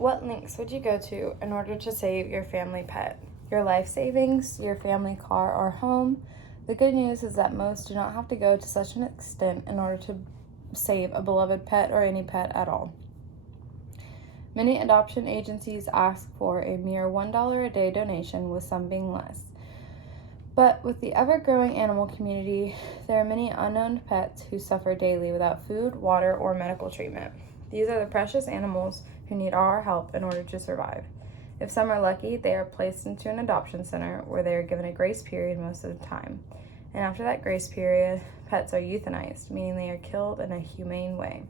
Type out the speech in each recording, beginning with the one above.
What lengths would you go to in order to save your family pet? Your life savings, your family car or home? The good news is that most do not have to go to such an extent in order to save a beloved pet or any pet at all. Many adoption agencies ask for a mere $1 a day donation, with some being less. But with the ever-growing animal community, there are many unowned pets who suffer daily without food, water, or medical treatment. These are the precious animals who need our help in order to survive. If some are lucky, they are placed into an adoption center where they are given a grace period most of the time. And after that grace period, pets are euthanized, meaning they are killed in a humane way.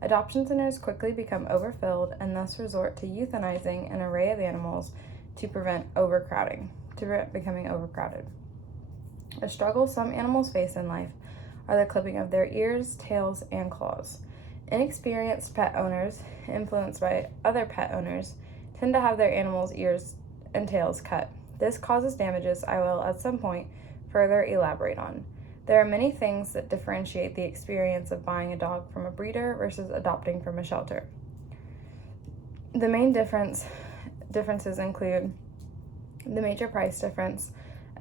Adoption centers quickly become overfilled and thus resort to euthanizing an array of animals to prevent becoming overcrowded. A struggle some animals face in life are the clipping of their ears, tails, and claws. Inexperienced pet owners, influenced by other pet owners, tend to have their animals' ears and tails cut. This causes damages I will, at some point, further elaborate on. There are many things that differentiate the experience of buying a dog from a breeder versus adopting from a shelter. The main differences include the major price difference,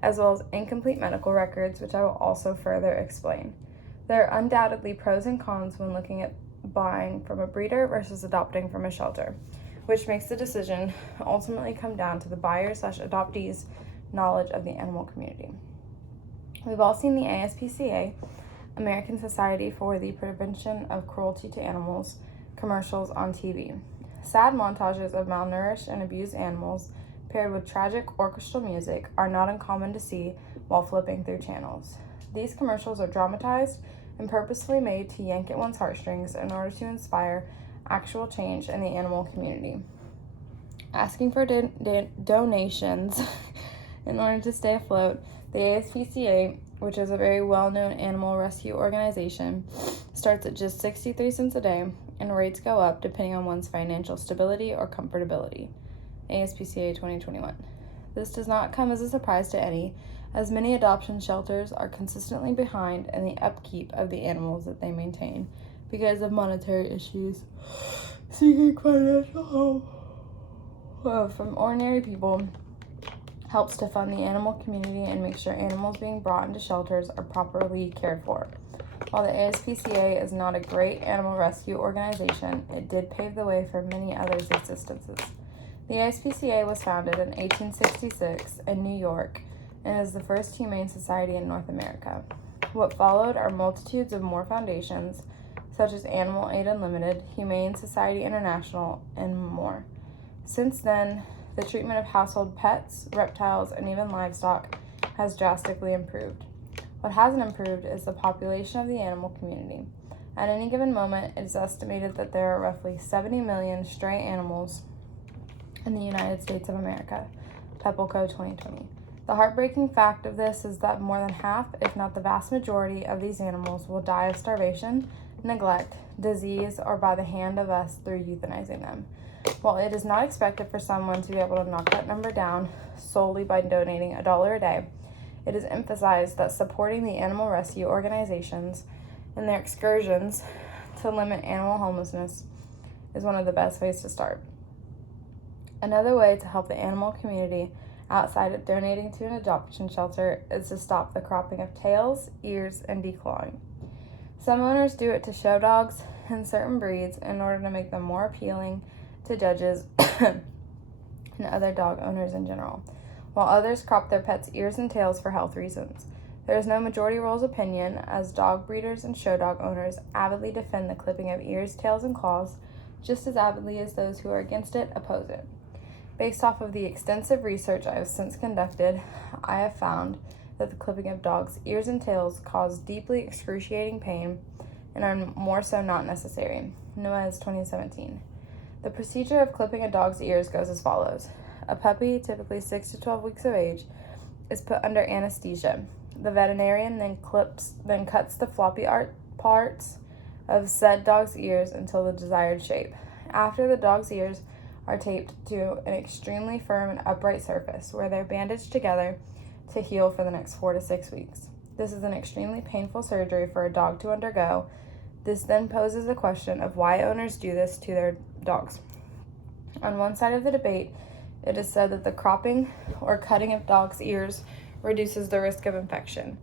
as well as incomplete medical records, which I will also further explain. There are undoubtedly pros and cons when looking at buying from a breeder versus adopting from a shelter, which makes the decision ultimately come down to the buyer/adoptee's knowledge of the animal community. We've all seen the ASPCA, American Society for the Prevention of Cruelty to Animals, commercials on TV. Sad montages of malnourished and abused animals paired with tragic orchestral music are not uncommon to see while flipping through channels. These commercials are dramatized and purposefully made to yank at one's heartstrings in order to inspire actual change in the animal community. Asking for donations in order to stay afloat, the ASPCA, which is a very well-known animal rescue organization, starts at just 63 cents a day, and rates go up depending on one's financial stability or comfortability. ASPCA 2021. This does not come as a surprise to any, as many adoption shelters are consistently behind in the upkeep of the animals that they maintain because of monetary issues, seeking financial help from ordinary people helps to fund the animal community and make sure animals being brought into shelters are properly cared for. While the ASPCA is not a great animal rescue organization, it did pave the way for many others' existences. The ASPCA was founded in 1866 in New York and is the first humane society in North America. What followed are multitudes of more foundations, such as Animal Aid Unlimited, Humane Society International, and more. Since then, the treatment of household pets, reptiles, and even livestock has drastically improved. What hasn't improved is the population of the animal community. At any given moment, it is estimated that there are roughly 70 million stray animals in the United States of America, PEPLCO 2020. The heartbreaking fact of this is that more than half, if not the vast majority, of these animals will die of starvation, neglect, disease, or by the hand of us through euthanizing them. While it is not expected for someone to be able to knock that number down solely by donating $1 a day, it is emphasized that supporting the animal rescue organizations in their excursions to limit animal homelessness is one of the best ways to start. Another way to help the animal community outside of donating to an adoption shelter is to stop the cropping of tails, ears, and declawing. Some owners do it to show dogs and certain breeds in order to make them more appealing to judges and other dog owners in general, while others crop their pets' ears and tails for health reasons. There is no majority rules opinion, as dog breeders and show dog owners avidly defend the clipping of ears, tails, and claws just as avidly as those who are against it oppose it. Based off of the extensive research I have since conducted, I have found that the clipping of dogs' ears and tails cause deeply excruciating pain and are more so not necessary. Noes 2017. The procedure of clipping a dog's ears goes as follows. A puppy, typically 6 to 12 weeks of age, is put under anesthesia. The veterinarian then cuts the floppy parts of said dog's ears until the desired shape. After, the dog's ears are taped to an extremely firm and upright surface where they're bandaged together to heal for the next 4 to 6 weeks. This is an extremely painful surgery for a dog to undergo. This then poses a question of why owners do this to their dogs. On one side of the debate, it is said that the cropping or cutting of dogs' ears reduces the risk of infection.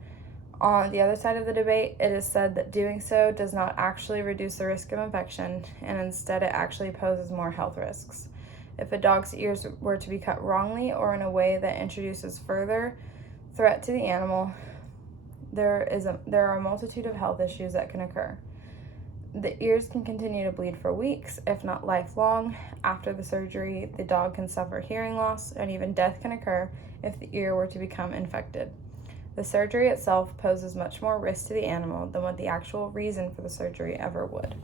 On the other side of the debate, it is said that doing so does not actually reduce the risk of infection, and instead it actually poses more health risks. If a dog's ears were to be cut wrongly or in a way that introduces further threat to the animal, there are a multitude of health issues that can occur. The ears can continue to bleed for weeks, if not lifelong. After the surgery, the dog can suffer hearing loss, and even death can occur if the ear were to become infected. The surgery itself poses much more risk to the animal than what the actual reason for the surgery ever would.